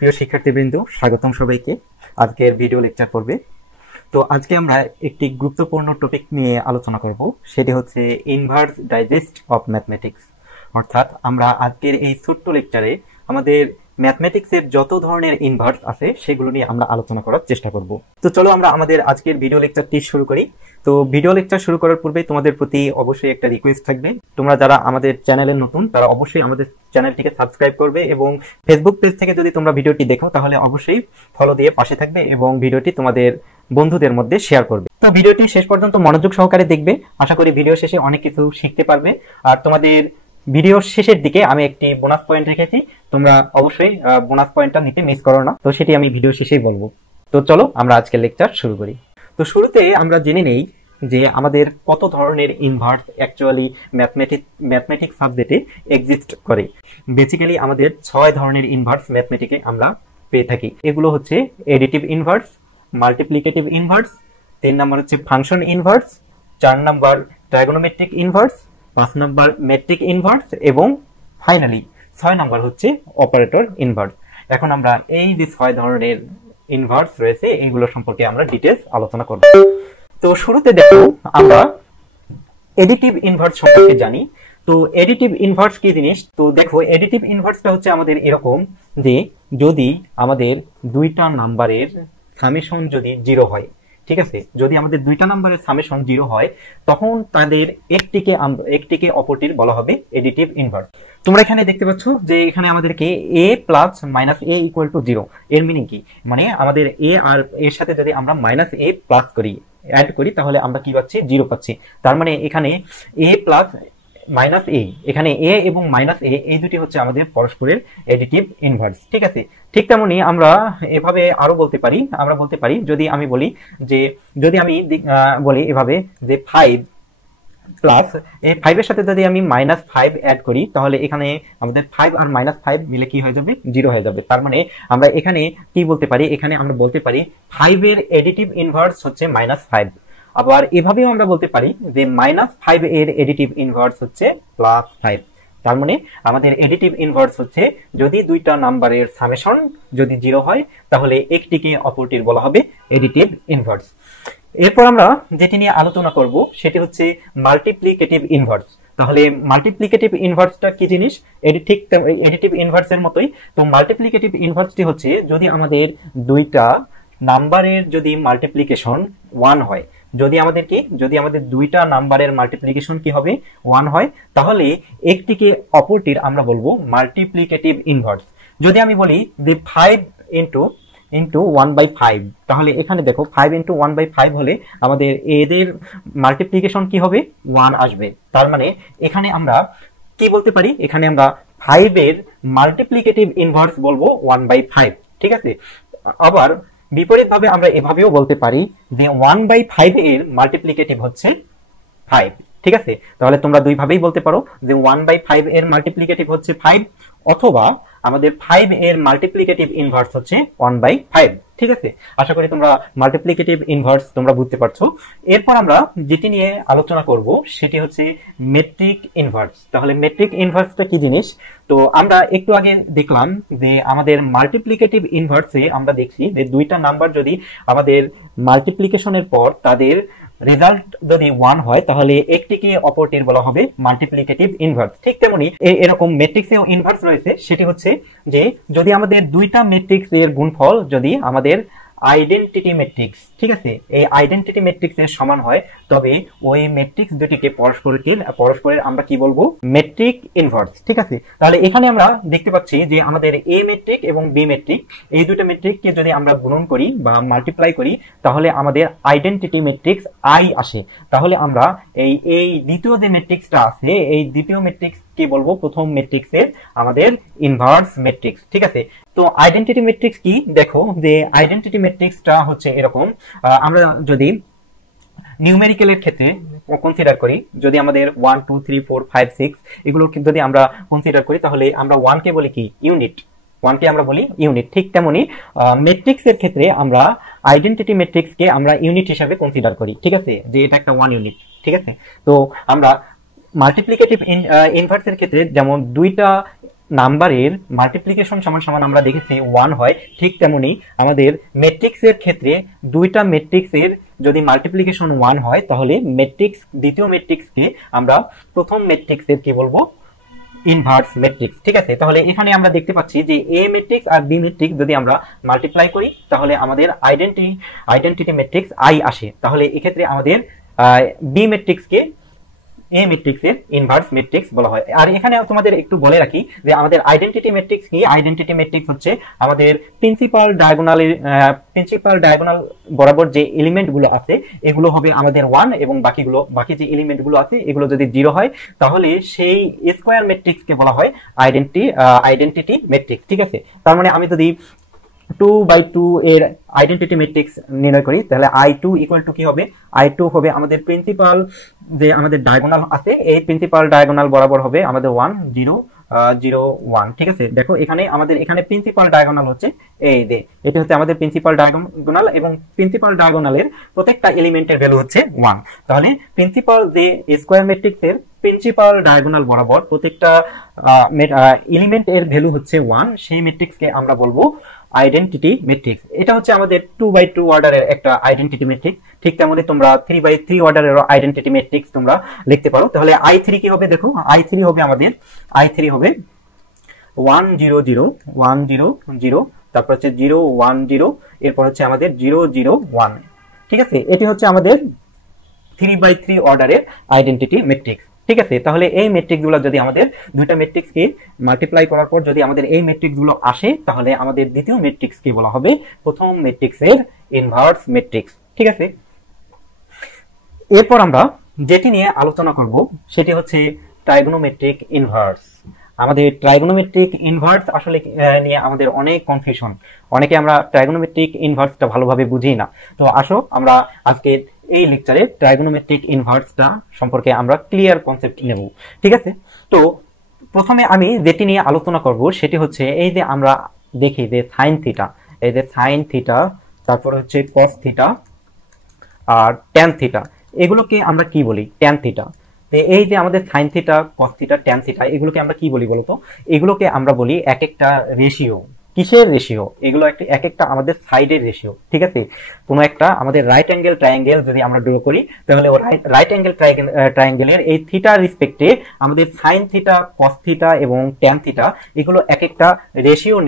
প্রিয় শিক্ষার্থীবৃন্দ, স্বাগতম সবাইকে আজকের ভিডিও লেকচার পর্বে। তো আজকে আমরা একটি গুরুত্বপূর্ণ টপিক নিয়ে আলোচনা করব, সেটি হচ্ছে ইনভার্স ডাইজেস্ট অফ ম্যাথমেটিক্স। অর্থাৎ আমরা আজকের এই ছোট্ট লেকচারে আমাদের ম্যাথমেটিক্সের যত ধরনের ইনভার্স আছে সেগুলো নিয়ে আমরা আলোচনা করার চেষ্টা করব। তো চলো আমরা আমাদের আজকের ভিডিও লেকচারটি শুরু করি। তো ভিডিও লেকচার শুরু করার পূর্বে তোমাদের প্রতি অবশ্যই একটা রিকোয়েস্ট থাকবে, তোমরা যারা আমাদের চ্যানেলে নতুন তারা অবশ্যই আমাদের চ্যানেলটিকে সাবস্ক্রাইব করবে এবং ফেসবুক পেজ থেকে যদি তোমরা ভিডিওটি দেখো তাহলে অবশ্যই ফলো দিয়ে পাশে থাকবে এবং ভিডিওটি তোমাদের বন্ধুদের মধ্যে শেয়ার করবে। তো ভিডিওটি শেষ পর্যন্ত মনোযোগ সহকারে দেখবে, আশা করি ভিডিও শেষে অনেক কিছু শিখতে পারবে। আর তোমাদের ভিডিওর শেষের দিকে আমি একটি বোনাস পয়েন্ট রেখেছি, তোমরা অবশ্যই বোনাস পয়েন্টটা নিতে মিস করো না, তো সেটি আমি ভিডিও শেষেই বলবো। তো চলো আমরা আজকের লেকচার শুরু করি। তো শুরুতে আমরা জেনে নেই যে আমাদের কত ধরনের ইনভার্স অ্যাকচুয়ালি ম্যাথমেটিক্স সাবজেক্টে এক্সিস্ট করে। বেসিক্যালি আমাদের 6 ধরনের ইনভার্স ম্যাথমেটিকে আমরা পেয়ে থাকি। এগুলো হচ্ছে additive inverse, multiplicative inverse, 3 number হচ্ছে function inverse, 4 number trigonometric inverse, 5 number matrix inverse এবং ফাইনালি 6 নাম্বার হচ্ছে অপারেটর ইনভার্স। এখন আমরা এই যে 6 ধরনের ইনভার্স রয়েছে এইগুলো সম্পর্কে আমরা ডিটেইলস আলোচনা করব। তো শুরুতে দেখো আমরা এডিটিভ ইনভার্স সম্পর্কে জানি। তো এডিটিভ ইনভার্স কি জিনিস? তো দেখো এডিটিভ ইনভার্সটা হচ্ছে আমাদের এরকম যে যদি আমাদের দুইটা নাম্বারের সামেশন যদি 0 হয়, ঠিক আছে, যদি আমাদের দুইটা নাম্বারের সামেশন 0 হয় তখন তাদের একটিকে অপরটির বলা হবে এডিটিভ ইনভার্স। তোমরা এখানে দেখতে পাচ্ছ যে এখানে আমাদেরকে a plus minus a equal to 0, এর মিনিং কি? মানে আমাদের a আর এর সাথে যদি আমরা মাইনাস a প্লাস করি, অ্যাড করি, তাহলে আমরা কি পাচ্ছি? 0 পাচ্ছি। তার মানে এখানে a প্লাস মাইনাস a, এখানে a এবং মাইনাস a এই দুটি হচ্ছে আমাদের পরস্পরের এডিটিভ ইনভার্স, ঠিক আছে। ঠিক তেমনি আমরা এভাবে আরো বলতে পারি, আমরা বলতে পারি যদি আমি বলি যে যদি আমি বলি এভাবে যে 5 প্লাস এই 5 এর সাথে যদি আমি মাইনাস 5 অ্যাড করি তাহলে এখানে আমাদের 5 আর মাইনাস 5 মিলে কি হয়ে যাবে? 0 হয়ে যাবে। তার মানে আমরা এখানে কি বলতে পারি? এখানে আমরা বলতে পারি 5 এর এডিটিভ ইনভার্স হচ্ছে মাইনাস 5। আবার এভাবেও আমরা বলতে পারি যে মাইনাস 5 এর এডিটিভ ইনভার্স হচ্ছে প্লাস 5। তার মানে আমাদের এডিটিভ ইনভার্স হচ্ছে যদি দুইটা নাম্বারের সামেশন যদি 0 হয় তাহলে একটিকে অপরটির বলা হবে এডিটিভ ইনভার্স। এরপর আমরা যেটি নিয়ে আলোচনা করব সেটি হচ্ছে মাল্টিপ্লিকেটিভ ইনভার্স। তাহলে মাল্টিপ্লিকেটিভ ইনভার্সটা কি জিনিস? ঠিক এডিটিভ ইনভার্সের মতোই। তো মাল্টিপ্লিকেটিভ ইনভার্সটি হচ্ছে যদি আমাদের দুইটা নাম্বারের যদি মাল্টিপ্লিকেশন 1 হয়, যদি আমাদের দুইটা নাম্বারের মাল্টিপ্লিকেশন কি হবে? 1 হয়, তাহলে একটিকে অপরটির আমরা বলবো মাল্টিপ্লিকেটিভ ইনভার্স। যদি আমি বলি যে 5 ইন্টু 1/5, তাহলে এখানে দেখো 5 ইন্টু 1/5 হলে আমাদের এদের মাল্টিপ্লিকেশন কি হবে? 1 আসবে। তার মানে এখানে আমরা কি বলতে পারি? এখানে আমরা 5 এর মাল্টিপ্লিকেটিভ ইনভার্স বলবো 1/5, ঠিক আছে। আবার বিপরীতভাবে আমরা এভাবেও বলতে পারি যে 1/5 এর মাল্টিপ্লিকেটিভ হচ্ছে 5, ঠিক আছে। তাহলে তোমরা দুই ভাবেই বলতে পারো যে 1/5 এর মাল্টিপ্লিকেটিভ হচ্ছে 5, অথবা আমাদের 5 এর মাল্টিপ্লিকেটিভ ইনভার্স হচ্ছে 1/5, ঠিক আছে। আশা করি তোমরা মাল্টিপ্লিকেটিভ ইনভার্স তোমরা বুঝতে পারছো। এরপর আমরা যেটি নিয়ে আলোচনা করব সেটি হচ্ছে মেট্রিক ইনভার্স। তাহলে মেট্রিক ইনভার্সটা কি জিনিস? তো আমরা একটু আগে দেখলাম যে আমাদের মাল্টিপ্লিকেটিভ ইনভার্সে আমরা দেখছি যে দুইটা নাম্বার যদি আমাদের মাল্টিপ্লিকেশনের পর তাদের রেজাল্ট যদি 1 হয় তাহলে একটিকে অপরটির বলা হবে মাল্টিপ্লিকেটিভ ইনভার্স। ঠিক তেমনি এরকম ম্যাট্রিক্সেও ইনভার্স রয়েছে, সেটি হচ্ছে যে যদি আমাদের দুইটা ম্যাট্রিক্স এর গুণফল যদি আমাদের আইডেন্টিটি ম্যাট্রিক্স, ঠিক আছে, এই আইডেন্টিটি ম্যাট্রিক্স এর সমান হয় তবে ওই ম্যাট্রিক্স দুটিকে পরস্পরের আমরা কি বলবো? মেট্রিক ইনভার্স, ঠিক আছে। তাহলে এখানে আমরা দেখতে পাচ্ছি যে আমাদের এ মেট্রিক এবং বি মেট্রিক এই দুটো মেট্রিককে যদি আমরা গুণন করি বা মাল্টিপ্লাই করি তাহলে আমাদের আইডেন্টিটি ম্যাট্রিক্স আই আসে। তাহলে আমরা এই দ্বিতীয় যে ম্যাট্রিক্সটা আছে এই দ্বিতীয় ম্যাট্রিক্স কি বলবো? প্রথম ম্যাট্রিক্সের আমাদের ইনভার্স ম্যাট্রিক্স, ঠিক আছে। তো আইডেন্টিটি ম্যাট্রিক্স কি? দেখো যে আইডেন্টিটি ম্যাট্রিক্সটা হচ্ছে এরকম, আমরা যদি নিউমেরিক্যালের ক্ষেত্রে কনসিডার করি, যদি আমাদের 1 2 3 4 5 6 এগুলো যদি আমরা কনসিডার করি তাহলে আমরা 1 কে বলি কি? ইউনিট। 1 কে আমরা বলি ইউনিট। ঠিক তেমনি ম্যাট্রিক্সের ক্ষেত্রে আমরা আইডেন্টিটি ম্যাট্রিক্সকে আমরা ইউনিট হিসাবে কনসিডার করি, ঠিক আছে, যে এটা একটা 1 ইউনিট, ঠিক আছে। তো আমরা মাল্টিপ্লিকেটিভ ইনভার্সের ক্ষেত্রে যেমন দুইটা নাম্বারের মাল্টিপ্লিকেশন সমান সমান আমরা দেখেছি 1 হয়, ঠিক তেমনি আমাদের ম্যাট্রিক্সের ক্ষেত্রে দুইটা ম্যাট্রিক্সের যদি মাল্টিপ্লিকেশন 1 হয় তাহলে ম্যাট্রিক্স দ্বিতীয় ম্যাট্রিক্সকে আমরা প্রথম ম্যাট্রিক্সের কি বলবো, ইনভার্স ম্যাট্রিক্স। ঠিক আছে, তাহলে এখানে আমরা দেখতে পাচ্ছি যে এ ম্যাট্রিক্স আর বি ম্যাট্রিক্স যদি আমরা মাল্টিপ্লাই করি তাহলে আমাদের আইডেন্টিটি ম্যাট্রিক্স আই আসে। তাহলে এক্ষেত্রে আমাদের বি ম্যাট্রিক্সকে এ ম্যাট্রিক্সের ইনভার্স ম্যাট্রিক্স বলা হয়। আর এখানে তোমাদের একটু বলে রাখি যে আমাদের আইডেন্টিটি ম্যাট্রিক্স কি, আইডেন্টিটি ম্যাট্রিক্স হচ্ছে আমাদের প্রিন্সিপাল ডায়াগোনাল বরাবর যে এলিমেন্ট গুলো আছে এগুলো হবে আমাদের 1 এবং বাকি যে এলিমেন্ট গুলো আছে এগুলো যদি 0 হয় তাহলে সেই স্কয়ার ম্যাট্রিক্স কে বলা হয় আইডেন্টিটি ম্যাট্রিক্স। ঠিক আছে, তার মানে আমি যদি 2/2 এর আইডেন্টিটি ম্যাট্রিক্স নির্ণয় করি তাহলে I2 ইকুয়াল টু কি হবে, I2 হবে আমাদের প্রিন্সিপাল যে আমাদের ডায়াগোনাল আছে এই প্রিন্সিপাল ডায়াগোনাল বরাবর হবে আমাদের 1 0 0 1। ঠিক আছে, দেখো আমাদের এখানে প্রিন্সিপাল ডায়াগোনাল হচ্ছে এই যে এটা হচ্ছে আমাদের প্রিন্সিপাল ডায়াগোনাল এবং প্রিন্সিপাল ডায়াগোনালের প্রত্যেকটা এলিমেন্টের ভ্যালু হচ্ছে 1। তাহলে প্রিন্সিপাল যে স্কয়ার ম্যাট্রিক্সের প্রিন্সিপাল ডায়াগোনাল বরাবর প্রত্যেকটা এলিমেন্ট এর ভ্যালু হচ্ছে 1, সেই ম্যাট্রিক্সকে আমরা বলবো আইডেন্টিটি ম্যাট্রিক্স। এটা হচ্ছে আমাদের 2/2 অর্ডারের একটা আইডেন্টিটি ম্যাট্রিক্স। ঠিক তেমনি তোমরা 3/3 অর্ডারের আইডেন্টিটি ম্যাট্রিক্স তোমরা লিখতে পারো। তাহলে I3 কি হবে, দেখো I3 হবে আমাদের 1 0 0 1 0 0, তারপর হচ্ছে 0 1 0, এরপর হচ্ছে আমাদের 0 0 1। ঠিক আছে, এটি হচ্ছে আমাদের 3/3 অর্ডারের আইডেন্টিটি ম্যাট্রিক্স। ঠিক আছে, তাহলে এই ম্যাট্রিক্স গুলো যদি আমাদের দুইটা ম্যাট্রিক্সকে মাল্টিপ্লাই করার পর যদি আমাদের এই ম্যাট্রিক্স গুলো আসে তাহলে আমাদের দ্বিতীয় ম্যাট্রিক্স কে বলা হবে প্রথম ম্যাট্রিক্সের ইনভার্স ম্যাট্রিক্স। ঠিক আছে, এরপর আমরা যেটি নিয়ে আলোচনা করব সেটি হচ্ছে ট্রাইগোনোমেট্রিক ইনভার্স। আমাদের ট্রাইগোনোমেট্রিক ইনভার্স আসলে নিয়ে আমাদের অনেক কনফিউশন, অনেকে আমরা ট্রাইগোনোমেট্রিক ইনভার্সটা ভালোভাবে বুঝি না। তো আসো আমরা আজকে এই লেকচারে ট্রাইগোনোমেট্রিক ইনভার্সটা সম্পর্কে আমরা ক্লিয়ার কনসেপ্ট নেব। ঠিক আছে, তো প্রথমে আমি যেটি নিয়ে আলোচনা করব সেটি হচ্ছে এই যে আমরা দেখি যে সাইন থিটা, এই যে সাইন থিটা, তারপর হচ্ছে কস থিটা আর ট্যান থিটা, এগুলোকে আমরা কি বলি, ট্যান থিটা। এই যে আমাদের sine theta, cos theta, tan theta, এগুলোকে আমরা কি বলি বলতো, এগুলোকে আমরা বলি এক একটা রেশিও। কিসের রেশিও, এগুলো এক একটা আমাদের সাইডের রেশিও। ঠিক আছে, কোনো একটা আমাদের রাইট অ্যাঙ্গেল ট্রায়াঙ্গেল যদি আমরা ড্র করি তাহলে রাইট অ্যাঙ্গেল ট্রায়াঙ্গেলের এই থিটা রেসপেক্টে আমাদের সাইন থিটা, কস থিটা এবং ট্যান থিটা এগুলো এক একটা রেশিও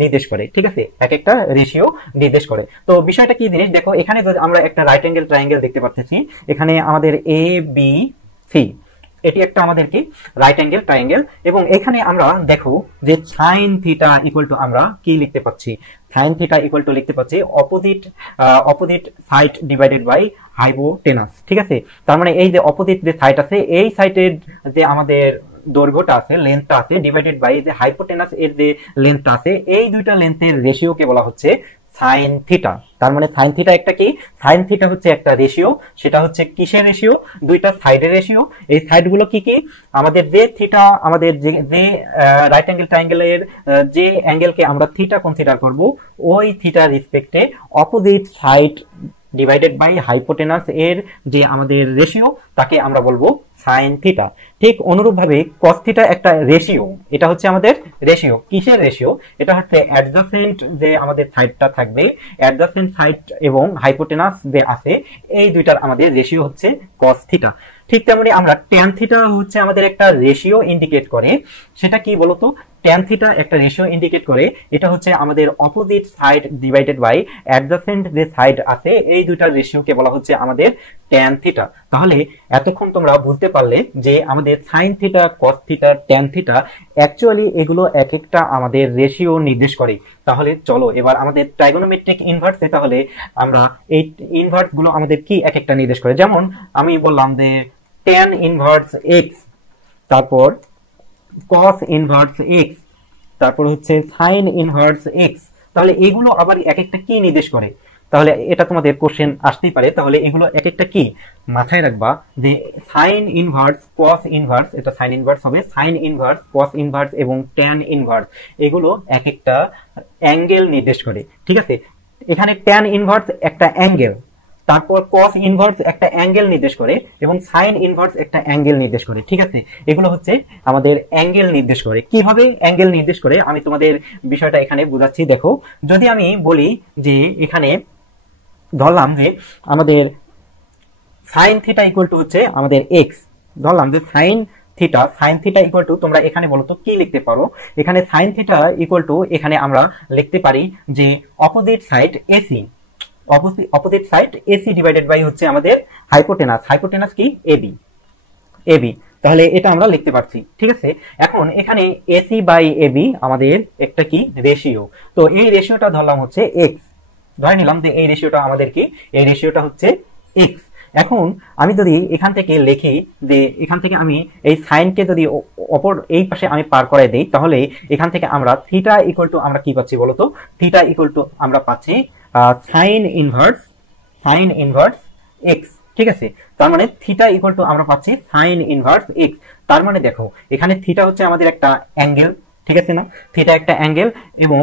নির্দেশ করে। ঠিক আছে, এক একটা রেশিও নির্দেশ করে। তো বিষয়টা কি জিনিস দেখো, এখানে যদি আমরা একটা রাইট অ্যাঙ্গেল ট্রায়াঙ্গেল দেখতে পাচ্ছি, এখানে আমাদের ABC, এটি একটা আমাদের কি রাইট অ্যাঙ্গেল ট্রায়াঙ্গেল, এবং এখানে আমরা দেখো যে সাইন থিটা ইকুয়াল টু আমরা কি লিখতে পাচ্ছি, সাইন থিটা ইকুয়াল টু লিখতে পাচ্ছি opposite side divided by hypotenuse. ঠিক আছে, তার মানে এই যে অপোজিট যে সাইড আছে এই সাইডের যে আমাদের দৈর্ঘ্যটা আছে, লেন্থটা আছে, ডিভাইডেড বাই যে হাইপোটেনাস এর যে লেন্থটা আছে, এই দুইটা লেন্থের রেশিওকে বলা হচ্ছে সাইন থিটা। তার মানে সাইন থিটা একটা কি, সাইন থিটা হচ্ছে একটা রেশিও। সেটা হচ্ছে কিসের রেশিও, দুইটা সাইডের রেশিও। এই সাইড গুলো কি কি, আমাদের যে থিটা, আমাদের যে রাইট অ্যাঙ্গেল ট্রায়াঙ্গেলের যে অ্যাঙ্গেলকে আমরা থিটা কনসিডার করব ওই থিটার রেসপেক্টে opposite side divided by hypotenuse এর যে আমাদের রেশিও তাকে আমরা বলবো সাইন থিটা। ঠিক অনুরূপভাবে কস থিটা একটা রেশিও, এটা হচ্ছে আমাদের রেশিও। কিসের রেশিও, এটা হচ্ছে অ্যাডজাসেন্ট যে আমাদের সাইডটা থাকবে, অ্যাডজাসেন্ট সাইড এবং হাইপোটেনাস যে আছে এই দুইটার আমাদের রেশিও হচ্ছে কস থিটা। ঠিক তেমনি আমরা ট্যান থিটা হচ্ছে আমাদের একটা রেশিও ইন্ডিকেট করে, সেটা কি বলতো, ট্যান থিটা একটা রেশিও ইন্ডিকেট করে, এটা হচ্ছে আমাদের opposite side divided by adjacent যে সাইড আছে এই দুইটার রেশিওকে বলা হচ্ছে আমাদের ট্যান থিটা। তাহলে এতক্ষণ তোমরা বুঝতে পারলে যে আমাদের sine theta, cos theta, tan theta actually এগুলো এক একটা আমাদের রেশিও নির্দেশ করে। তাহলে চলো এবার আমাদের ট্রাইগোনোমেট্রিক ইনভার্সে তাহলে আমরা এই ইনভার্স গুলো আমাদের কি এক একটা নির্দেশ করে। যেমন আমি বললাম যে ট্যান ইনভার্স এক্স, তারপর কস ইনভার্স এক্স, তারপর হচ্ছে সাইন ইনভার্স এক্স। তাহলে এগুলো আবার এক একটা কি নির্দেশ করে, তাহলে এটা তোমাদের কোশ্চেন আসতেই পারে। তাহলে এগুলো এক একটা কি মাথায় রাখবা যে সাইন ইনভার্স, কস ইনভার্স, এটা সাইন ইনভার্স হবে, সাইন ইনভার্স, কস ইনভার্স এবং ট্যান ইনভার্স এগুলো এক একটা অ্যাঙ্গেল নির্দেশ করে। ঠিক আছে, এখানে ট্যান ইনভার্স একটা অ্যাঙ্গেল, তারপর কস ইনভার্স একটা অ্যাঙ্গেল নির্দেশ করে এবং সাইন ইনভার্স একটা অ্যাঙ্গেল নির্দেশ করে। ঠিক আছে, এগুলো হচ্ছে আমাদের অ্যাঙ্গেল নির্দেশ করে। কিভাবে অ্যাঙ্গেল নির্দেশ করে আমি তোমাদের বিষয়টা এখানে বোঝাচ্ছি। দেখো, যদি আমি বলি যে এখানে ধরলাম যে আমাদের সাইন থিটা ইকুয়াল টু হচ্ছে আমাদের এক্স, ধরলাম যে সাইন থিটা ইকুয়াল টু, তোমরা এখানে বলো তো কি লিখতে পারো। এখানে সাইন থিটা ইকুয়াল টু এখানে আমরা লিখতে পারি যে opposite side AC, opposite side AC divided by হচ্ছে আমাদের হাইপোটেনাস কি এবি। তাহলে এটা আমরা লিখতে পারছি। ঠিক আছে, এখন এখানে এসি বাই এবি আমাদের একটা কি রেশিও, তো এই রেশিওটা ধরলাম হচ্ছে এক্স, ধরে নিলাম যে এই রেশিওটা আমাদের কি, এই রেশিওটা হচ্ছে এক্স। এখন আমি যদি এখান থেকে লিখি যে এখান থেকে আমি এই সাইনকে যদি অপর এই পাশে আমি পার করে দেই, তাহলে এখান থেকে আমরা থিটা ইকুয়াল টু আমরা কি পাচ্ছি বলতো, থিটা ইকুয়াল টু আমরা পাচ্ছি সাইন ইনভার্স এক্স। ঠিক আছে, তার মানে থিটা ইকুয়াল টু আমরা পাচ্ছি সাইন ইনভার্স এক্স। তার মানে দেখো এখানে থিটা হচ্ছে আমাদের একটা অ্যাঙ্গেল, ঠিক আছে না, থিটা একটা অ্যাঙ্গেল, এবং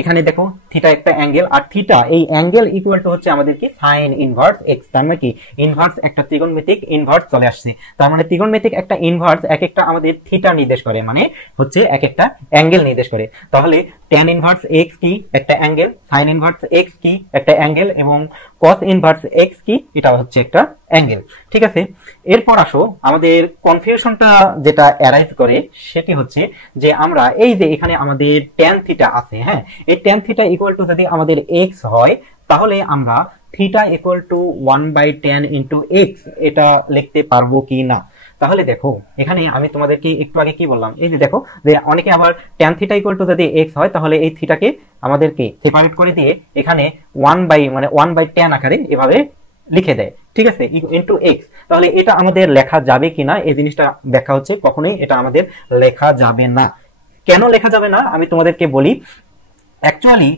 এখানে দেখো থিটা একটা অ্যাঙ্গেল, আর থিটা এই অ্যাঙ্গেল ইকুয়াল টু হচ্ছে আমাদের কি সাইন ইনভার্স এক্স। তার মানে কি ইনভার্স একটা ত্রিকোণমিতিক ইনভার্স চলে আসছে। তার মানে ত্রিকোণমিতিক একটা ইনভার্স এক একটা আমাদের থিটা নির্দেশ করে, মানে হচ্ছে এক একটা অ্যাঙ্গেল নির্দেশ করে। তাহলে ট্যান ইনভার্স এক্স কি একটা অ্যাঙ্গেল, সাইন ইনভার্স এক্স কি একটা অ্যাঙ্গেল, এবং কস ইনভার্স এক্স কি এটা হচ্ছে একটা অ্যাঙ্গেল। ঠিক আছে, এরপর আসো আমাদের কনফিউশনটা যেটা অ্যারাইজ করে সেটি হচ্ছে যে আমরা এই যে এখানে আমাদের ট্যান থিটা আছে, হ্যাঁ, এই ট্যান থিটা ইকুয়াল টু যদি আমাদের এক্স হয়, তাহলে আমরা theta equal to 1/tan into x এটা লিখতে পারবো কি না। তাহলে দেখো এখানে আমি তোমাদেরকে একটু আগে কি বললাম, এই যে দেখো যে অনেকে আবার ট্যান থিটা ইকুয়াল টু যদি এক্স হয়, তাহলে এই থিটাকে আমাদেরকে সেপারেট করে দিয়ে এখানে 1/tan আকারে এভাবে লিখে দেয়। ঠিক আছে, ইন্টু এক্স। তাহলে এটা আমাদের লেখা যাবে কিনা এই জিনিসটা ব্যাখ্যা হচ্ছে, কখনোই এটা আমাদের লেখা যাবে না। কেন লেখা যাবে না আমি তোমাদেরকে বলি। অ্যাকচুয়ালি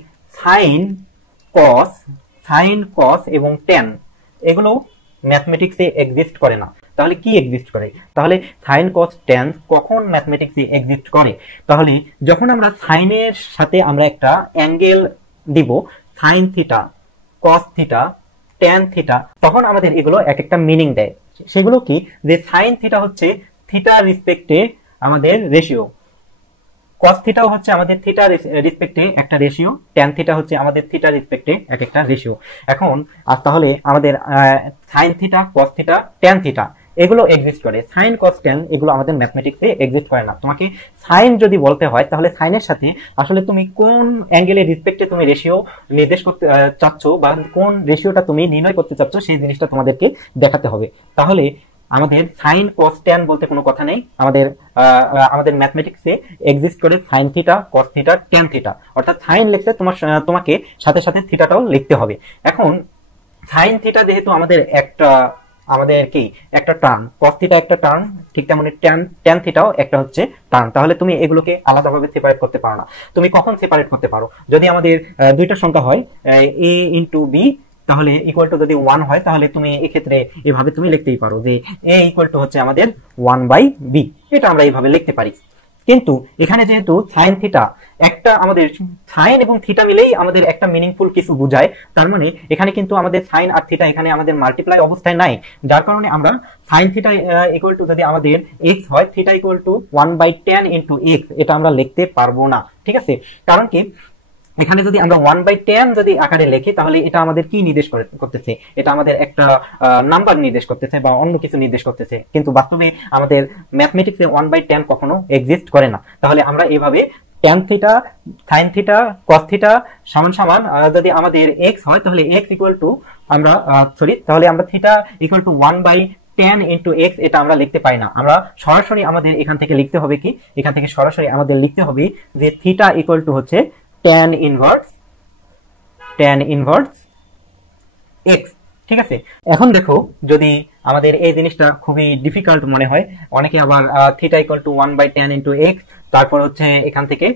সাইন কস এবং ট্যান এগুলো ম্যাথমেটিক্সে এক্সিস্ট করে না। তাহলে কি এক্সিস্ট করে, তাহলে সাইন কস ট্যান কখন ম্যাথমেটিক্সে এক্সিস্ট করে, তাহলে যখন আমরা সাইনের সাথে আমরা একটা অ্যাঙ্গেল দিব, sine theta, cos theta, tan theta, তখন আমাদের এগুলো এক একটা মিনিং দেয়। সেগুলো কি, যে সাইন থিটা হচ্ছে থিটা রিসপেক্টে আমাদের রেশিও, কস থিটাও হচ্ছে আমাদের থিটা রিসপেক্টে একটা রেশিও, ট্যান থিটা হচ্ছে আমাদের থিটা রিসপেক্টে এক একটা রেশিও। এখন আর তাহলে আমাদের sine theta, cos theta, tan theta এগুলো এক্সিস্ট করে, সাইন কস ট্যান এগুলো আমাদের ম্যাথমেটিক্সে এক্সিস্ট করে না। তোমাকে সাইন যদি বলতে হয়, তাহলে সাইনের সাথে আসলে তুমি কোন অ্যাঙ্গেলের রিসপেক্টে তুমি রেশিও নির্দেশ করতে চাচ্ছ, বা কোন রেশিওটা তুমি নির্ণয় করতে চাচ্ছ, সেই জিনিসটা তোমাদেরকে দেখাতে হবে। তাহলে আমাদের সাইন কস ট্যান বলতে কোনো কথা নেই, আমাদের ম্যাথমেটিক্সে এক্সিস্ট করে sine theta, cos theta, tan theta. অর্থাৎ সাইন লিখতে তোমাকে সাথে সাথে থিটাটাও লিখতে হবে। এখন সাইন থিটা যেহেতু আমাদের কি একটা টার্ম, কস থিটা একটা টার্ম, ঠিক তেমনি ট্যান থিটাও একটা হচ্ছে টার্ম। তাহলে তুমি এগুলোকে আলাদাভাবে সেপারেট করতে পারো না। তুমি কখন সেপারেট করতে পারো, যদি আমাদের দুইটা সংখ্যা হয় a ইন্টু বি, তাহলে ইকুয়াল টু যদি 1 হয়, তাহলে তুমি এক্ষেত্রে এভাবে তুমি লিখতেই পারো যে a ইকুয়াল টু হচ্ছে আমাদের 1/b, এটা আমরা এইভাবে লিখতে পারি। কিন্তু এখানে যেহেতু সাইন থিটা একটা, আমাদের সাইন এবং থিটা মিলেই আমাদের একটা মিনিংফুল কিছু বোঝায়, তার মানে এখানে কিন্তু আমাদের সাইন আর থিটা এখানে আমাদের মাল্টিপ্লাই অবস্থায় নাই, যার কারণে আমরা সাইন থিটা ইকুয়াল টু যদি আমাদের এক্স হয়, theta equal to 1/tan into x এটা আমরা লিখতে পারবো না। ঠিক আছে, কারণ কি এখানে যদি আমরা 1/tan যদি আকারে লিখি, তাহলে এটা আমাদের কি নির্দেশ করতেছে, এটা আমাদের একটা নাম্বার নির্দেশ করতেছে বা অন্য কিছু নির্দেশ করতেছে, কিন্তু বাস্তবে আমাদের ম্যাথমেটিক্সে 1/tan কখনো এক্সিস্ট করে না। তাহলে আমরা এভাবে tan theta, sine theta, cos theta সমান সমান যদি আমাদের এক্স হয়, তাহলে এক্স ইকুয়াল টু তাহলে আমরা theta equal to 1/tan into x এটা আমরা লিখতে পাই না। আমরা সরাসরি আমাদের এখান থেকে লিখতে হবে কি, এখান থেকে সরাসরি আমাদের লিখতে হবে যে থিটা ইকুয়াল টু হচ্ছে tan ইনভার্স x। ঠিক আছে, এখন দেখো যদি আমাদের এই জিনিসটা খুবই ডিফিকাল্ট মনে হয়, অনেকে আবার theta equal to 1/tan into x, তারপর হচ্ছে এখান থেকে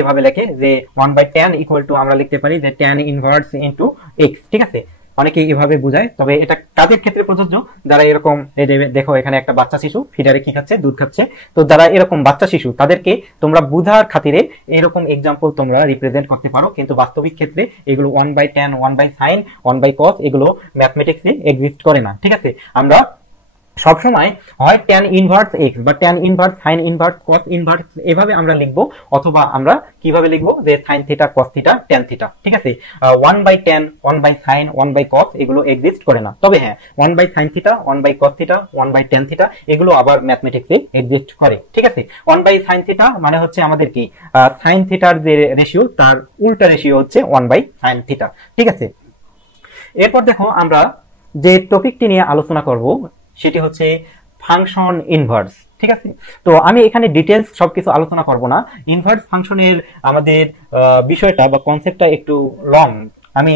এভাবে লেখে যে 1/tan ইকুয়াল টু আমরা লিখতে পারি যে tan ইনভার্স ইন্টু এক্স। ঠিক আছে, অনেকে এভাবে বোঝায়, তবে এটা কাজের ক্ষেত্রে প্রযোজ্য। যারা এরকম এই যে দেখো এখানে একটা বাচ্চা শিশু ফিডারে কি খাচ্ছে, দুধ খাচ্ছে, তো যারা এরকম বাচ্চা শিশু তাদেরকে তোমরা বোঝার খাতিরে এরকম এক্সাম্পল তোমরা রিপ্রেজেন্ট করতে পারো, কিন্তু বাস্তবিক ক্ষেত্রে এগুলো 1/tan 1/sin 1/cos এগুলো ম্যাথমেটিক্সে এক্সিস্ট করে না। ঠিক আছে, আমরা সবসময় হয় tan ইনভার্স x বা tan inverse sin inverse cos inverse এভাবে আমরা লিখবো, অথবা আমরা কিভাবে লিখবো যে sin theta cos theta tan theta. ঠিক আছে, 1/tan 1/sin 1/cos এগুলো এক্সিস্ট করে না। তবে হ্যাঁ 1/sin theta 1/cos theta 1/tan theta এগুলো আবার ম্যাথমেটিক্সে এক্সিস্ট করে। ঠিক আছে, 1/sin থিটা মানে হচ্ছে আমাদের কি sin থিটার যে রেশিও তার উল্টা রেশিও হচ্ছে 1/sin থিটা। ঠিক আছে, এরপর দেখো আমরা যে টপিকটি নিয়ে আলোচনা করব সেটি হচ্ছে ফাংশন ইনভার্স। ঠিক আছে, তো আমি এখানে ডিটেলস সবকিছু আলোচনা করব না। ইনভার্স ফাংশনের আমাদের বিষয়টা বা কনসেপ্টটা একটু লং, আমি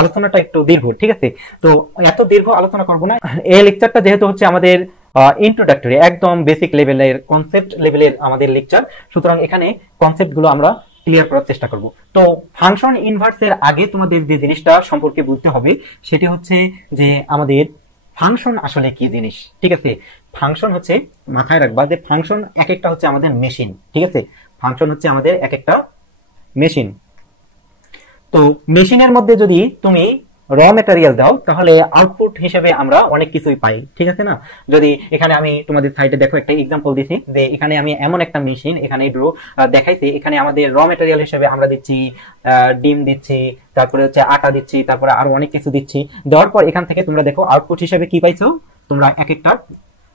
আলোচনাটা একটু দীর্ঘ। ঠিক আছে, তো এত দীর্ঘ আলোচনা করব না। এই লেকচারটা যেহেতু হচ্ছে আমাদের ইন্ট্রোডাক্টরি, একদম বেসিক লেভেলের কনসেপ্ট লেভেলের আমাদের লেকচার, সুতরাং এখানে কনসেপ্টগুলো আমরা ক্লিয়ার করার চেষ্টা করব। তো ফাংশন ইনভার্সের আগে তোমাদের যে জিনিসটা সম্পর্কে বুঝতে হবে সেটি হচ্ছে যে আমাদের ফাংশন আসলে কি জিনিস। ঠিক আছে, ফাংশন হচ্ছে, মাথায় রাখবা যে ফাংশন এক একটা হচ্ছে আমাদের মেশিন। ঠিক আছে, ফাংশন হচ্ছে আমাদের এক একটা মেশিন। তো মেশিনের মধ্যে যদি তুমি র ম্যাটেরিয়াল দাও তাহলে আউটপুট হিসেবে আমরা অনেক কিছুই পাই। ঠিক আছে না, যদি এখানে আমি তোমাদের সাইডে দেখো একটা এক্সাম্পল দিছি যে এখানে আমি এমন একটা মেশিন এখানে ড্র দেখাইছি, এখানে আমাদের র ম্যাটেরিয়াল হিসেবে আমরা দিচ্ছি ডিম দিচ্ছি, তারপরে হচ্ছে আটা দিচ্ছি, তারপরে আরো অনেক কিছু দিচ্ছি। দেওয়ার পর এখান থেকে তোমরা দেখো আউটপুট হিসেবে কি পাইছো, তোমরা এক একটা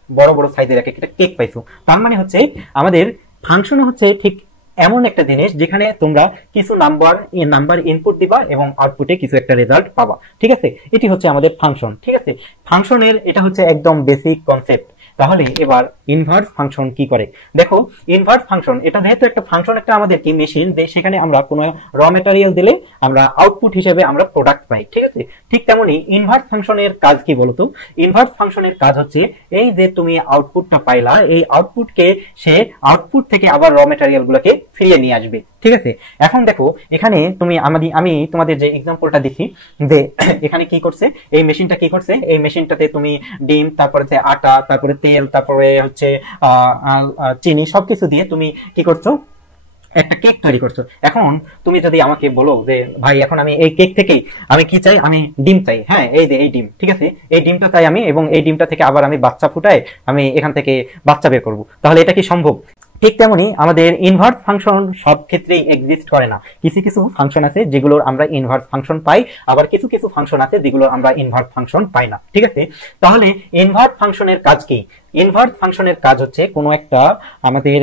বড় বড় সাইজের এক একটা কেক পাইছো। তার মানে হচ্ছে আমাদের ফাংশন হচ্ছে ঠিক এমন একটা জিনিস যেখানে তোমরা কিছু নাম্বার ইনপুট দিবা এবং আউটপুটে কিছু একটা রেজাল্ট পাবা। ঠিক আছে, এটি হচ্ছে আমাদের ফাংশন। ঠিক আছে, ফাংশনের এটা হচ্ছে একদম বেসিক কনসেপ্ট। তাহলে এবার ইনভার্স ফাংশন কি করে দেখো। ইনভার্স ফাংশন এটা যেহেতু একটা ফাংশন, একটা আমাদের কি মেশিন, সেখানে আমরা কোনো র ম্যাটেরিয়াল দিলে আমরা আউটপুট হিসেবে আমরা প্রোডাক্ট পাই। ঠিক আছে, ঠিক তেমনি ইনভার্স ফাংশনের কাজ কি বলতো। ইনভার্স ফাংশনের কাজ হচ্ছে এই যে তুমি আউটপুটটা পাইলা, এই আউটপুটকে সে আউটপুট থেকে আবার র ম্যাটেরিয়াল গুলোকে ফিরিয়ে নিয়ে আসবে। ঠিক আছে, এখন দেখো এখানে তুমি আমি তোমাদের যে এক্সাম্পলটা দেখি যে এখানে কি করছে এই মেশিনটা, কি করছে এই মেশিনটাতে তুমি ডিম, তারপরে আটা, তারপরে তেল, তারপরে হচ্ছে চিনি সবকিছু দিয়ে তুমি কি করছো, একটা কেক তৈরি করছো। এখন তুমি যদি আমাকে বলো যে ভাই এখন আমি এই কেক থেকে আমি কি চাই, আমি ডিম চাই, হ্যাঁ এই যে এই ডিম, ঠিক আছে এই ডিমটা চাই আমি, এবং এই ডিমটা থেকে আবার আমি বাচ্চা ফুটাই, আমি এখান থেকে বাচ্চা বের করবো, তাহলে এটা কি সম্ভব? ঠিক তেমনি আমাদের ইনভার্স ফাংশন সব ক্ষেত্রেই এক্সিস্ট করে না। কিছু কিছু ফাংশন আছে যেগুলোর আমরা ইনভার্স ফাংশন পাই, আবার কিছু কিছু ফাংশন আছে যেগুলোর আমরা ইনভার্স ফাংশন পাই না। ঠিক আছে, তাহলে ইনভার্স ফাংশনের কাজ কি? ইনভার্স ফাংশনের কাজ হচ্ছে কোনো একটা আমাদের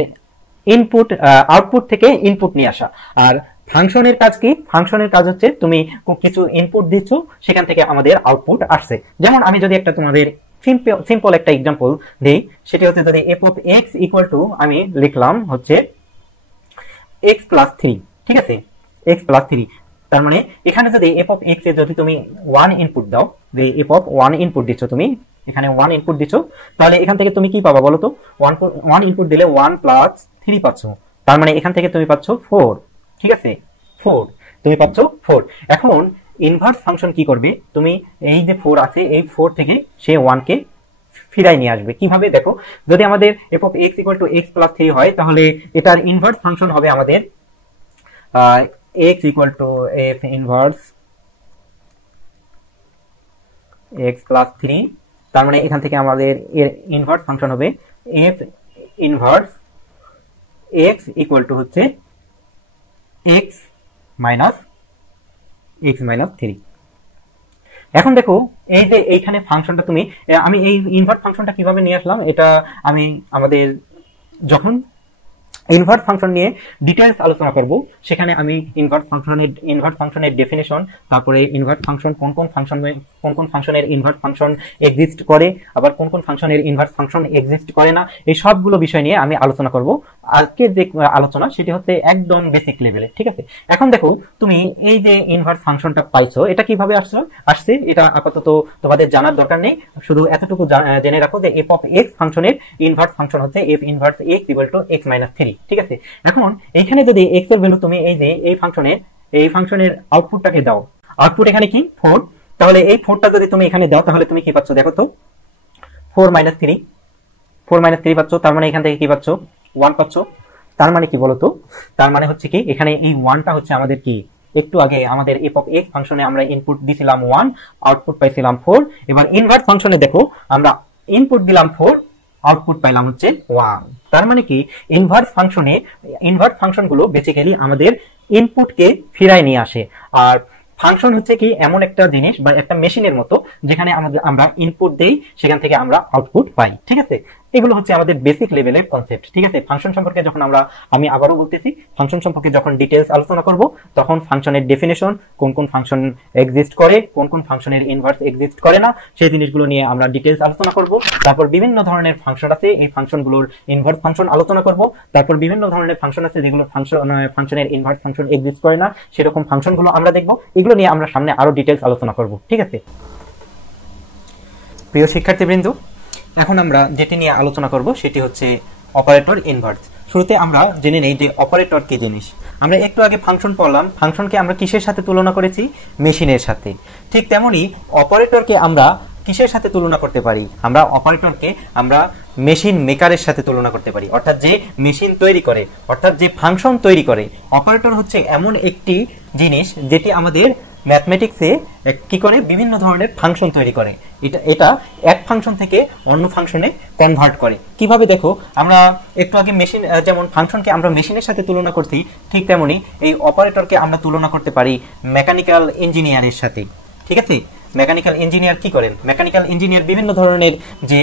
ইনপুট আউটপুট থেকে ইনপুট নিয়ে আসা। আর ফাংশনের কাজ কি? ফাংশনের কাজ হচ্ছে তুমি কিছু ইনপুট দিচ্ছ, সেখান থেকে আমাদের আউটপুট আসছে। যেমন আমি যদি একটা তোমাদের সিম্পল একটা এক্সাম্পল দিই, সেটি হচ্ছে যদি F of x equal to আমি লিখলাম হচ্ছে এক্স প্লাস 3। ঠিক আছে, এক্স প্লাস 3, তার মানে এখানে যদি এফ অফ এক্স এ যদি তুমি 1 ইনপুট দাও, যে এফ অফ 1 ইনপুট দিচ্ছ, তুমি এখানে 1 ইনপুট দিচ্ছ, তাহলে এখান থেকে তুমি কি পাবা বলো তো? 1 ইনপুট দিলে 1 প্লাস 3 পাচ্ছ, তার মানে এখান থেকে তুমি পাচ্ছ 4। ঠিক আছে, 4 তুমি পাচ্ছ 4। এখন ইনভার্স ফাংশন কি করবে, তুমি এই যে 4 আছে এই 4 থেকে সে 1 কে ফিরাই নিয়ে আসবে। কিভাবে দেখো, যদি আমাদের F of x equal to x plus 3 হয়, তাহলে এটার ইনভার্স ফাংশন হবে আমাদের x equal to F inverse x plus 3, তার মানে এখান থেকে আমাদের এর ইনভার্স ফাংশন হবে F inverse x equal to হচ্ছে এক্স মাইনাস 3। এখন দেখো এই যে এইখানে ফাংশনটা তুমি, আমি এই ইনভার্স ফাংশনটা কিভাবে নিয়ে আসলাম, এটা আমি আমাদের যখন ইনভার্স ফাংশন নিয়ে ডিটেইলস আলোচনা করব সেখানে আমি ইনভার্স ফাংশনের ডেফিনেশন, তারপরে ইনভার্স ফাংশন কোন কোন ফাংশনের ইনভার্স ফাংশন এক্সিস্ট করে, আবার কোন কোন ফাংশনের ইনভার্স ফাংশন এক্সিস্ট করে না, এই সবগুলো বিষয় নিয়ে আমি আলোচনা করব। আজকে যে আলোচনা সেটি হচ্ছে একদম বেসিক লেভেলে। ঠিক আছে, এখন দেখো তুমি এই যে ইনভার্স ফাংশনটা পাইছো, এটা কিভাবে আসছে এটা আপাতত তোমাদের জানার দরকার নেই, শুধু এতটুকু জেনে রাখো যে এফ অফ এক্স ফাংশনের ইনভার্স ফাংশন হচ্ছে F inverse x equal to x minus 3। ঠিক আছে, এখন এইখানে যদি এক্স এর ভ্যালু তুমি এই যে এই ফাংশনের আউটপুটটাকে দাও, আউটপুট এখানে কি 4, তাহলে এই 4টা যদি তুমি এখানে দাও তাহলে তুমি কি পাচ্ছ দেখো তো, 4 - 3, 4 - 3 পাচ্ছ, তার মানে এখান থেকে কি পাচ্ছ 1 পাচ্ছ। তার মানে কি বলতো, তার মানে হচ্ছে কি এখানে এই 1টা হচ্ছে আমাদের কি, একটু আগে আমাদের f of x ফাংশনে আমরা ইনপুট দিছিলাম 1, আউটপুট পাইছিলাম 4। এবার ইনভার্স ফাংশনে দেখো আমরা ইনপুট দিলাম 4, আউটপুট পাইলাম হচ্ছে 1। তার মানে কি ইনভার্স ফাংশনগুলো বেসিক্যালি আমাদের ইনপুটকে ফিরায় নিয়ে আসে। আর ফাংশন হচ্ছে কি এমন একটা জিনিস বা একটা মেশিনের মতো যেখানে আমরা ইনপুট দেই, সেখান থেকে আমরা আউটপুট পাই। ঠিক আছে, এগুলো হচ্ছে আমাদের বেসিক লেভেলের কনসেপ্ট। ঠিক আছে, ফাংশন সম্পর্কে যখন আমি আবারও বলতেছি, ফাংশন সম্পর্কে যখন ডিটেলস আলোচনা করব তখন ফাংশনের ডেফিনেশন, কোন কোন ফাংশন এক্সিস্ট করে, কোন কোন ফাংশনের ইনভার্স এক্সিস্ট করে না, সেই জিনিসগুলো নিয়ে আমরা ডিটেলস আলোচনা করব। তারপর বিভিন্ন ধরনের ফাংশন আছে, এই ফাংশনগুলোর ইনভার্স ফাংশন আলোচনা করব। তারপর বিভিন্ন ধরনের ফাংশন আছে যেগুলো ফাংশনের ইনভার্স ফাংশন এক্সিস্ট করে না, সেরকম ফাংশনগুলো আমরা দেখব। এগুলো নিয়ে আমরা সামনে আরো ডিটেলস আলোচনা করব। ঠিক আছে প্রিয় শিক্ষার্থীবৃন্দ, এখন আমরা যেটি নিয়ে আলোচনা করব সেটি হচ্ছে অপারেটর ইনভার্স। শুরুতে আমরা জেনে নেই যে অপারেটর কি জিনিস। আমরা একটু আগে ফাংশন পড়লাম, ফাংশনকে আমরা কিসের সাথে তুলনা করেছি, মেশিনের সাথে। ঠিক তেমনি অপারেটরকে আমরা কিসের সাথে তুলনা করতে পারি, আমরা অপারেটরকে আমরা মেশিন মেকারের সাথে তুলনা করতে পারি, অর্থাৎ যে মেশিন তৈরি করে, অর্থাৎ যে ফাংশন তৈরি করে। অপারেটর হচ্ছে এমন একটি জিনিস যেটি আমাদের ম্যাথমেটিক্সে কি করে, বিভিন্ন ধরনের ফাংশন তৈরি করে। এটা এক ফাংশন থেকে অন্য ফাংশনে কনভার্ট করে। কিভাবে দেখো, আমরা একটু আগে মেশিন যেমন ফাংশনকে আমরা মেশিনের সাথে তুলনা করছি, ঠিক তেমনি এই অপারেটরকে আমরা তুলনা করতে পারি মেকানিক্যাল ইঞ্জিনিয়ারের সাথে। ঠিক আছে, মেকানিক্যাল ইঞ্জিনিয়ার কি করেন, মেকানিক্যাল ইঞ্জিনিয়ার বিভিন্ন ধরনের যে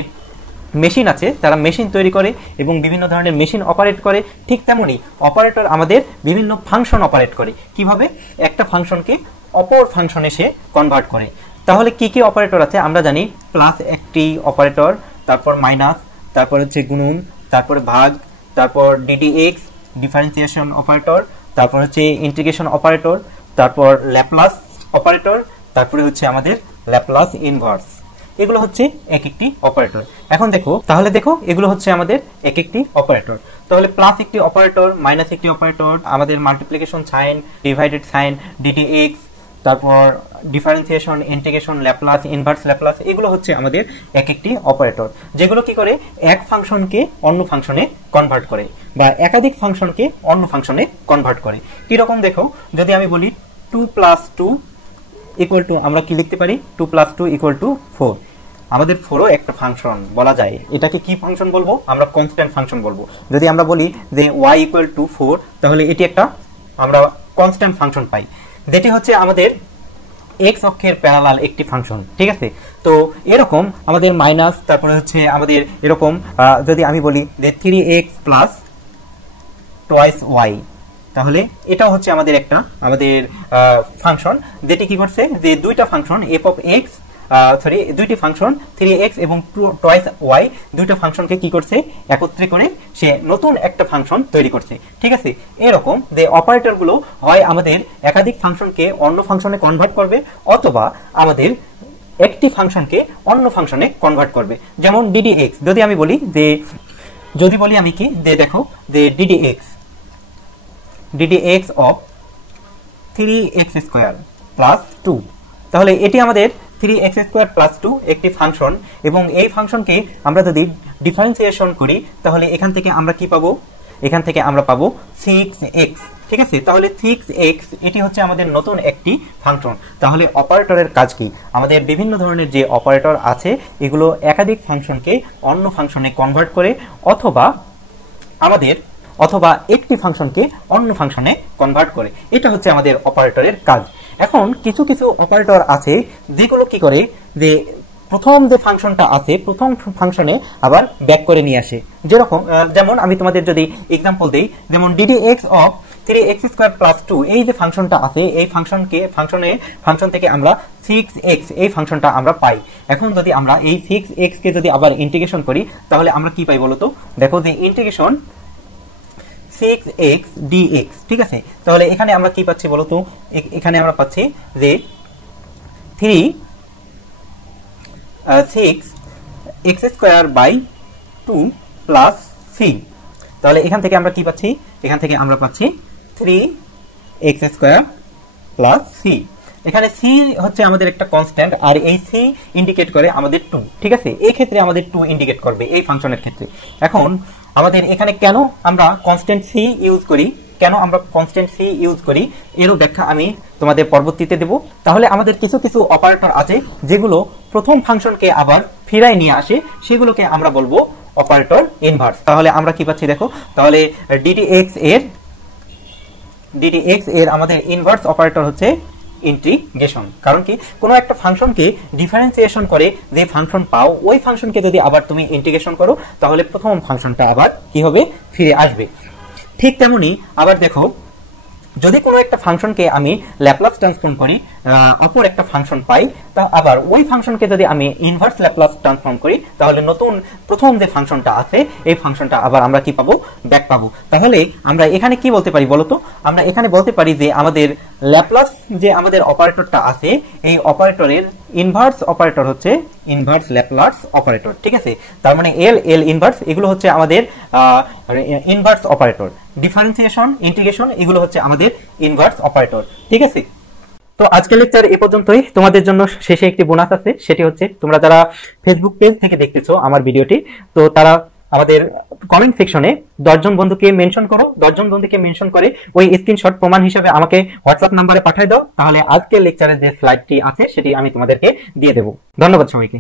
মেশিন আছে তারা মেশিন তৈরি করে এবং বিভিন্ন ধরনের মেশিন অপারেট করে। ঠিক তেমনি অপারেটর আমাদের বিভিন্ন ফাংশন অপারেট করে। কিভাবে, একটা ফাংশনকে অপর ফাংশনে সে কনভার্ট করে। তাহলে কি কি অপারেটর আছে আমরা জানি, প্লাস একটি অপারেটর, তারপর মাইনাস, তারপর হচ্ছে গুণন, তারপর ভাগ, তারপর ডিডিএক্স ডিফারেন্সিয়েশন অপারেটর, তারপর হচ্ছে ইন্টিগ্রেশন অপারেটর, তারপর ল্যাপ্লাস অপারেটর, তারপরে হচ্ছে আমাদের ল্যাপ্লাস ইনভার্স। এগুলো হচ্ছে এক একটি অপারেটর। এখন তাহলে দেখো এগুলো হচ্ছে আমাদের এক একটি অপারেটর। তাহলে প্লাস একটি অপারেটর, মাইনাস একটি অপারেটর, আমাদের multiplication sign, divided sign, DDX, তারপর differentiation, integration, Laplace, inverse Laplace, এগুলো হচ্ছে আমাদের এক একটি অপারেটর যেগুলো কি করে, এক ফাংশনকে অন্য ফাংশনে কনভার্ট করে বা একাধিক ফাংশনকে অন্য ফাংশনে কনভার্ট করে। কিরকম দেখো, যদি আমি বলি 2 + 2 ইকুয়াল টু, আমরা কি লিখতে পারি, 2 + 2 ইকুয়াল টু 4। আমাদের 4ও একটা ফাংশন বলা যায়। এটাকে কি ফাংশন বলবো, আমরা কনস্ট্যান্ট ফাংশন বলবো। যদি আমরা বলি যে y = 4, তাহলে এটি একটা আমরা কনস্ট্যান্ট ফাংশন পাই, যেটি হচ্ছে আমাদের x অক্ষের প্যারালাল একটি ফাংশন। ঠিক আছে, তো এরকম আমাদের মাইনাস, তারপরে হচ্ছে আমাদের এরকম যদি আমি বলি যে 3x + 2y, তাহলে এটা হচ্ছে আমাদের একটা ফাংশন যেটি কি করছে, যে দুইটা ফাংশন দুইটি ফাংশন 3x এবং 2y, দুইটা ফাংশনকে কি করছে, একত্রে করে সে নতুন একটা ফাংশন তৈরি করছে। ঠিক আছে, এরকম যে অপারেটরগুলো হয় আমাদের একাধিক ফাংশনকে অন্য ফাংশনে কনভার্ট করবে, অথবা আমাদের একটি ফাংশনকে অন্য ফাংশনে কনভার্ট করবে। যেমন ডিডিএক্স, যদি আমি বলি কি, দেখো যে ডিডিএক্স অফ 3x² + 2, তাহলে এটি আমাদের 3x² + 2 একটি ফাংশন, এবং এই ফাংশনকে আমরা যদি ডিফারেন্সিয়েশন করি তাহলে এখান থেকে আমরা কি পাবো, এখান থেকে আমরা পাবো 6x। ঠিক আছে, তাহলে 6x এটি হচ্ছে আমাদের নতুন একটি ফাংশন। তাহলে অপারেটরের কাজ কি, আমাদের বিভিন্ন ধরনের যে অপারেটর আছে এগুলো একাধিক ফাংশনকে অন্য ফাংশনে কনভার্ট করে, অথবা একটি ফাংশনকে অন্য ফাংশনে কনভার্ট করে। এটা হচ্ছে আমাদের অপারেটরের কাজ। এখন কিছু কিছু অপারেটর আছে যেগুলো কি করে, যে প্রথম যে ফাংশনটা আছে প্রথম ফাংশনে আবার ব্যাক করে নিয়ে আসে। যেমন আমি তোমাদের যদি এক্সাম্পল দেই, যেমন ডিডিএক্স অফ 3x² + 2, এই যে ফাংশনটা আছে এই ফাংশন থেকে আমরা 6x এই ফাংশনটা আমরা পাই। এখন যদি আমরা এই 6x কে যদি আবার ইন্টিগ্রেশন করি তাহলে আমরা কি পাই বলতো, দেখো যে ইন্টিগ্রেশন 6x dx। ঠিক আছে, তাহলে এখানে আমরা কি পাচ্ছি বলতো, এখানে আমরা পাচ্ছি যে 6x² / 2 + c। তাহলে এখান থেকে আমরা কি পাচ্ছি, 3x² + c। এখানে সি হচ্ছে আমাদের একটা কনস্ট্যান্ট, আর এই সি ইন্ডিকেট করে আমাদের 2, ঠিক আছে। এই ক্ষেত্রে আমাদের 2 ইন্ডিকেট করবে এই ফাংশনের ক্ষেত্রে। এখন আমাদের এখানে কেন আমরা কনস্ট্যান্ট সি ইউজ করি, এরও ব্যাখ্যা আমি তোমাদের পরবর্তীতে দেব। তাহলে আমাদের কিছু কিছু অপারেটর আছে যেগুলো প্রথম ফাংশনকে আবার ফিরায় নিয়ে আসে, সেগুলোকে আমরা বলবো অপারেটর ইনভার্স। তাহলে আমরা কি পাচ্ছি দেখো, তাহলে ddx এর আমাদের ইনভার্স অপারেটর হচ্ছে ইন্টিগ্রেশন। কারণ কি, কোনো একটা ফাংশনকে ডিফারেন্সিয়েশন করে যে ফাংশন পাও, ওই ফাংশনকে যদি আবার তুমি ইন্টিগ্রেশন করো তাহলে প্রথম ফাংশনটা আবার কি হবে, ফিরে আসবে। ঠিক তেমনি আবার দেখো, যদি কোনো একটা ফাংশনকে আমি ল্যাপ্লাস ট্রান্সফর্ম করি, অপর একটা ফাংশন পাই, তা আবার ওই ফাংশনকে যদি আমি ইনভার্স ল্যাপ্লাস ট্রান্সফর্ম করি তাহলে নতুন প্রথম যে ফাংশনটা আছে এই ফাংশনটা আবার আমরা কি পাবো, ব্যাক পাবো। তাহলে আমরা এখানে কি বলতে পারি বলতো, আমরা এখানে বলতে পারি যে আমাদের ল্যাপ্লাস যে আমাদের অপারেটরটা আছে, এই অপারেটরের ইনভার্স অপারেটর হচ্ছে ইনভার্স ল্যাপ্লাস অপারেটর, ঠিক আছে। তার মানে এল ইনভার্স এগুলো হচ্ছে আমাদের ইনভার্স অপারেটর, ডিফারেন্সিয়েশন, ইন্টিগ্রেশন এগুলো হচ্ছে আমাদের ইনভার্স অপারেটর, ঠিক আছে। তো আজকের লেকচার এই পর্যন্তই। তোমাদের জন্য শেষে একটি বোনাস আছে, সেটি হচ্ছে তোমরা যারা ফেসবুক পেজ থেকে দেখতেছো আমার ভিডিওটি, তো তারা আমাদের কমেন্ট সেকশনে 10 জন বন্ধুকে মেনশন করো, 10 জন বন্ধুকে মেনশন করে ওই স্ক্রিনশট প্রমাণ হিসেবে আমাকে হোয়াটসঅ্যাপ নাম্বারে পাঠিয়ে দাও। তাহলে আজকের লেকচারের যে স্লাইডটি আছে সেটি আমি তোমাদেরকে দিয়ে দেবো। ধন্যবাদ সবাইকে।